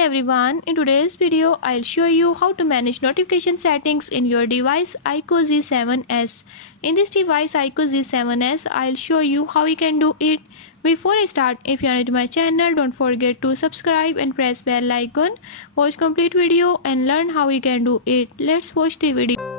everyone, in today's video I'll show you how to manage notification settings in your device iQOO Z7s. In this device iQOO Z7s, I'll show you how you can do it. Before I start, if you are new to my channel, don't forget to subscribe and press bell icon. Watch complete video and learn how you can do it. Let's watch the video.